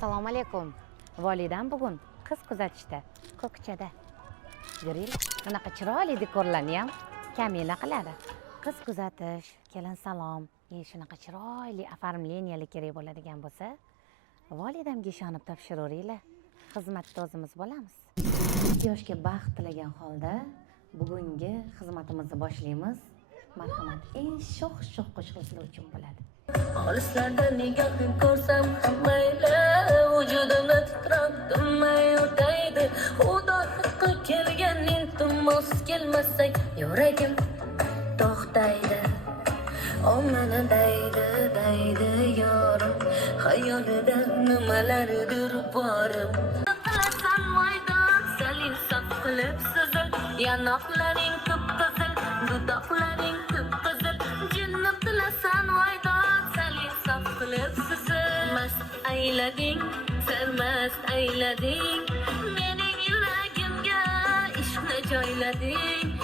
Assalomu alaykum. Volidam bugun qiz kuzatishda, ko'kchada. Yuringlar, bunaqa chiroyli dekorlarni ham kamina qiladi. Qiz kuzatish, kelin salom, shunaqa chiroyli оформлениялар kerak bo'ladigan bo'lsa, volidamga ishonib topshiraveringlar. Xizmatda o'zimiz bo'lamiz. Yoshga baxt tilagan holda bugungi xizmatimizni boshlaymiz. Marhamat, eng sho'x qo'shiqlar uchun bo'ladi. Olislardan nigohing ko'rsam ham mayli, vujudimda titroq tinmay o'taydi. Xudo haqqi kelganing mos kelmasak, yuragim to'xtaydi. O meni daydi yorim, xayolida nimalardir borim. Qilasan maydon, saling saf qilib sizil, yanoqlaring qip-qizil, dudoqlaring qip-qizil. Jinnib tilasan maydon, saling saf qilib sizil. Mast aylading, sermast aylading, mening yuragimga ishqni joylading.